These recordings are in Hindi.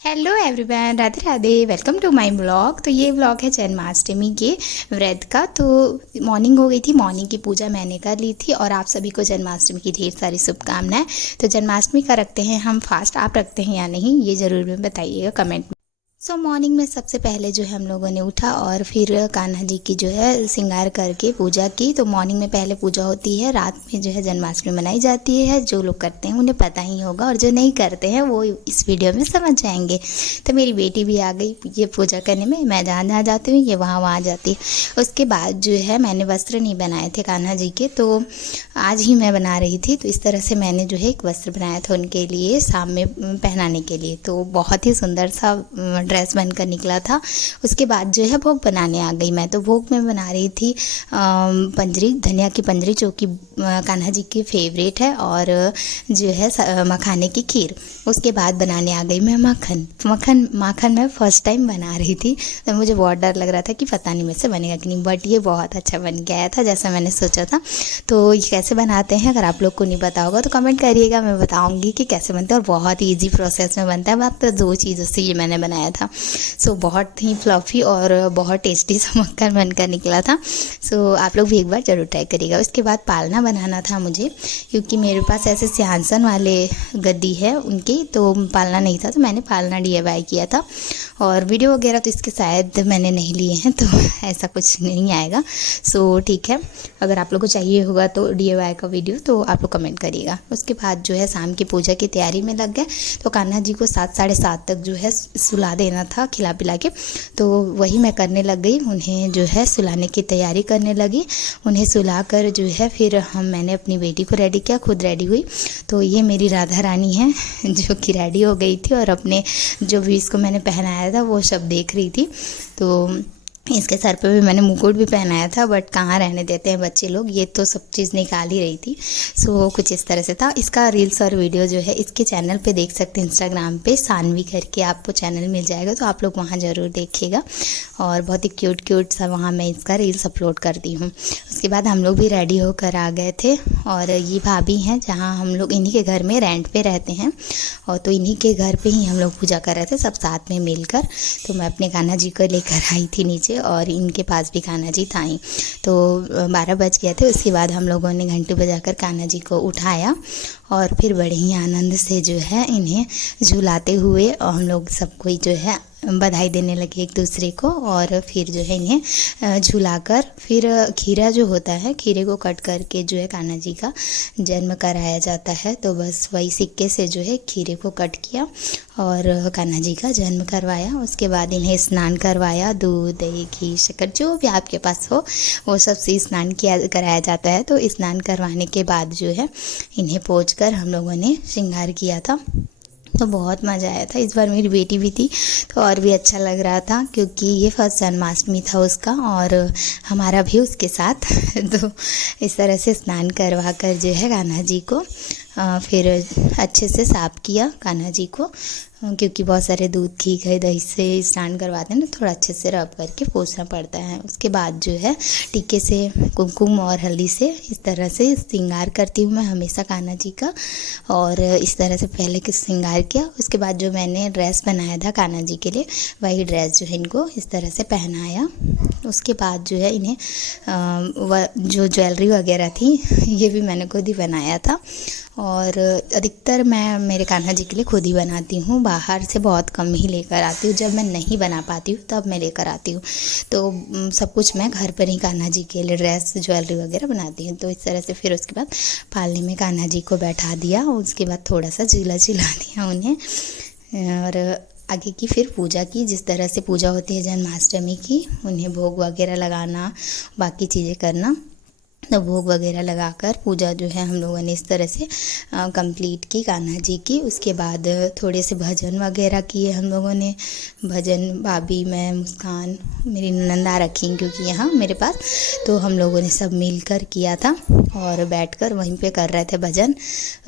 Hello everyone, Radhe Radhe. Welcome to my blog. तो ये ब्लॉग है जन्माष्टमी के व्रत का। तो मॉर्निंग हो गई थी, मॉर्निंग की पूजा मैंने कर ली थी और आप सभी को जन्माष्टमी की ढेर सारी शुभकामनाएं। तो जन्माष्टमी का रखते हैं हम फास्ट, आप रखते हैं या नहीं ये ज़रूर में बताइएगा कमेंट में। मॉर्निंग में सबसे पहले जो है हम लोगों ने उठा और फिर कान्हा जी की जो है श्रृंगार करके पूजा की। तो मॉर्निंग में पहले पूजा होती है, रात में जो है जन्माष्टमी मनाई जाती है। जो लोग करते हैं उन्हें पता ही होगा और जो नहीं करते हैं वो इस वीडियो में समझ जाएंगे। तो मेरी बेटी भी आ गई ये पूजा करने में, मैं जहाँ जहाँ जाती हूँ ये वहाँ वहाँ जाती है। उसके बाद जो है मैंने वस्त्र नहीं बनाए थे कान्हा जी के, तो आज ही मैं बना रही थी। तो इस तरह से मैंने जो है एक वस्त्र बनाया था उनके लिए शाम में पहनाने के लिए। तो बहुत ही सुंदर सा ड्रेस बनकर निकला था। उसके बाद जो है भोग बनाने आ गई मैं। तो भोग में बना रही थी पंजरी, धनिया की पंजरी, जो कि कान्हा जी की फेवरेट है, और जो है मखाने की खीर। उसके बाद बनाने आ गई मैं माखन मैं फ़र्स्ट टाइम बना रही थी। तो मुझे बहुत डर लग रहा था कि पता नहीं मुझसे बनेगा कि नहीं, बट ये बहुत अच्छा बन गया था जैसा मैंने सोचा था। तो ये कैसे बनाते हैं अगर आप लोग को नहीं पता होगा तो कमेंट करिएगा, मैं बताऊँगी कि कैसे बनता है। और बहुत ईजी प्रोसेस में बनता है। मात्र 2 चीज़ों से ये मैंने बनाया था। बहुत ही फ्लफ़ी और बहुत टेस्टी सा मक्खन बनकर निकला था। आप लोग भी एक बार ज़रूर ट्राई करिएगा। उसके बाद पालना बनाना था मुझे, क्योंकि मेरे पास ऐसे सिंहासन वाले गद्दी है उनकी, तो पालना नहीं था। तो मैंने पालना DIY किया था। और वीडियो वगैरह तो इसके शायद मैंने नहीं लिए हैं, तो ऐसा कुछ नहीं आएगा। ठीक है, अगर आप लोग को चाहिए होगा तो DIY का वीडियो तो आप लोग कमेंट करिएगा। उसके बाद जो है शाम की पूजा की तैयारी में लग गए। तो कान्हा जी को 7 साढ़े 7 तक जो है सुला देना था, खिला पिला के। तो वही मैं करने लग गई, उन्हें जो है सुलाने की तैयारी करने लगी। उन्हें सुला कर जो है फिर मैंने अपनी बेटी को रेडी किया, खुद रेडी हुई। तो ये मेरी राधा रानी है जो कि रेडी हो गई थी और अपने जो भी इसको मैंने पहनाया था वो सब देख रही थी। तो इसके सर पे भी मैंने मुकुट भी पहनाया था, बट कहाँ रहने देते हैं बच्चे लोग, ये तो सब चीज़ निकाल ही रही थी। कुछ इस तरह से था। इसका रील्स और वीडियो जो है इसके चैनल पे देख सकते हैं, इंस्टाग्राम पे सानवी करके आपको चैनल मिल जाएगा, तो आप लोग वहाँ ज़रूर देखिएगा। और बहुत ही क्यूट सा वहाँ मैं इसका रील्स अपलोड करती हूँ। उसके बाद हम लोग भी रेडी होकर आ गए थे। और ये भाभी हैं, जहाँ हम लोग इन्हीं के घर में रेंट पे रहते हैं, और तो इन्हीं के घर पे ही हम लोग पूजा कर रहे थे सब साथ में मिलकर। तो मैं अपने कान्हा जी को लेकर आई थी नीचे, और इनके पास भी कान्हा जी था ही। तो 12 बज गए थे। उसके बाद हम लोगों ने घंटी बजाकर कान्हा जी को उठाया और फिर बड़े ही आनंद से जो है इन्हें झुलाते हुए, और हम लोग सब कोई जो है बधाई देने लगे एक दूसरे को। और फिर जो है इन्हें झुलाकर फिर खीरा जो होता है, खीरे को कट करके जो है कान्हा जी का जन्म कराया जाता है। तो बस वही सिक्के से जो है खीरे को कट किया और कान्हा जी का जन्म करवाया। उसके बाद इन्हें स्नान करवाया, दूध दही घी शक्कर जो भी आपके पास हो वो सब से स्नान कराया जाता है। तो स्नान करवाने के बाद जो है इन्हें पोंछ कर हम लोगों ने श्रृंगार किया था। तो बहुत मज़ा आया था। इस बार मेरी बेटी भी थी तो और भी अच्छा लग रहा था, क्योंकि ये फर्स्ट जन्माष्टमी था उसका और हमारा भी उसके साथ। तो इस तरह से स्नान करवा कर जो है कान्हा जी को फिर अच्छे से साफ किया कान्हा जी को, क्योंकि बहुत सारे दूध घी दही से स्नान करवाते हैं ना, थोड़ा अच्छे से रब करके पोंछना पड़ता है। उसके बाद जो है टीके से कुमकुम और हल्दी से इस तरह से श्रृंगार करती हूँ मैं हमेशा कान्हा जी का। और इस तरह से पहले के श्रृंगार किया। उसके बाद जो मैंने ड्रेस बनाया था कान्हा जी के लिए, वही ड्रेस जो है इनको इस तरह से पहनाया। उसके बाद जो है इन्हें जो ज्वेलरी वगैरह थी ये भी मैंने खुद ही बनाया था। और अधिकतर मैं मेरे कान्हा जी के लिए खुद ही बनाती हूँ, बाहर से बहुत कम ही लेकर आती हूँ। जब मैं नहीं बना पाती हूँ तब मैं लेकर आती हूँ। तो सब कुछ मैं घर पर ही कान्हा जी के लिए ड्रेस ज्वेलरी वगैरह बनाती हूँ। तो इस तरह से फिर उसके बाद पालने में कान्हा जी को बैठा दिया। उसके बाद थोड़ा सा झूला झुला दिया उन्हें, और आगे की फिर पूजा की। जिस तरह से पूजा होती है जन्माष्टमी की, उन्हें भोग वगैरह लगाना, बाकी चीज़ें करना। तो भोग वगैरह लगाकर पूजा जो है हम लोगों ने इस तरह से कंप्लीट की कान्हा जी की। उसके बाद थोड़े से भजन वगैरह किए हम लोगों ने। भजन भाभी, मैं, मुस्कान, मेरी नंदा रखी क्योंकि यहाँ मेरे पास, तो हम लोगों ने सब मिलकर किया था और बैठकर वहीं पे कर रहे थे भजन।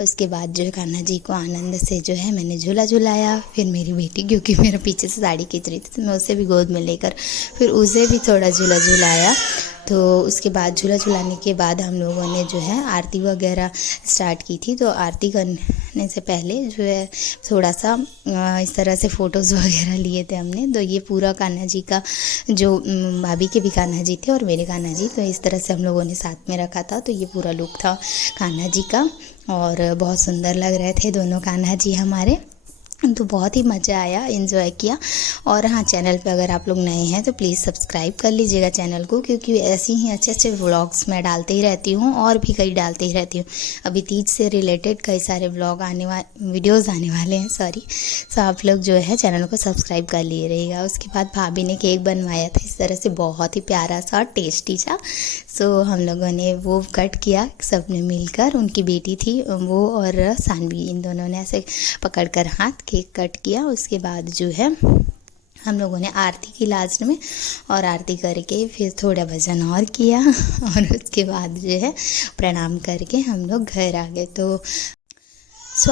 उसके बाद जो है कान्हा जी को आनंद से जो है मैंने झूला झुलाया। फिर मेरी बेटी, क्योंकि मेरे पीछे से साड़ी खींच रही थी, तो मैं उसे भी गोद में लेकर फिर उसे भी थोड़ा झूला झुलाया। तो उसके बाद झूला झुलाने के बाद हम लोगों ने जो है आरती वगैरह स्टार्ट की थी। तो आरती करने से पहले जो है थोड़ा सा इस तरह से फ़ोटोज़ वगैरह लिए थे हमने। तो ये पूरा कान्हा जी का जो भाभी के भी कान्हा जी थे और मेरे कान्हा जी, तो इस तरह से हम लोगों ने साथ में रखा था। तो ये पूरा लुक था कान्हा जी का और बहुत सुंदर लग रहे थे दोनों कान्हा जी हमारे। तो बहुत ही मज़ा आया, एंजॉय किया। और हाँ, चैनल पे अगर आप लोग नए हैं तो प्लीज़ सब्सक्राइब कर लीजिएगा चैनल को, क्योंकि ऐसी ही अच्छे अच्छे व्लॉग्स मैं डालते ही रहती हूँ और भी कई डालते ही रहती हूँ। अभी तीज से रिलेटेड कई सारे वीडियोज़ आने वाले हैं, सॉरी। सो आप लोग जो है चैनल को सब्सक्राइब कर लिए रहिएगा। उसके बाद भाभी ने केक बनवाया था इस तरह से, बहुत ही प्यारा सा और टेस्टी सा। सो हम लोगों ने वो कट किया सब ने मिलकर, उनकी बेटी थी वो और सानवी, इन दोनों ने ऐसे पकड़कर हाथ केक कट किया। उसके बाद जो है हम लोगों ने आरती की लास्ट में, और आरती करके फिर थोड़ा भजन और किया और उसके बाद जो है प्रणाम करके हम लोग घर आ गए। तो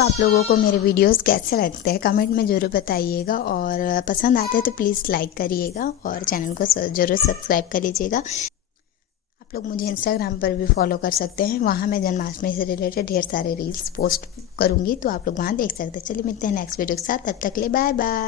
आप लोगों को मेरे वीडियोस कैसे लगते हैं कमेंट में ज़रूर बताइएगा, और पसंद आते हैं तो प्लीज़ लाइक करिएगा और चैनल को ज़रूर सब्सक्राइब कर लीजिएगा। आप लोग मुझे इंस्टाग्राम पर भी फॉलो कर सकते हैं, वहाँ मैं जन्माष्टमी से रिलेटेड ढेर सारे रील्स पोस्ट करूँगी, तो आप लोग वहाँ देख सकते हैं। चलिए मिलते हैं नेक्स्ट वीडियो के साथ, तब तक के लिए बाय बाय।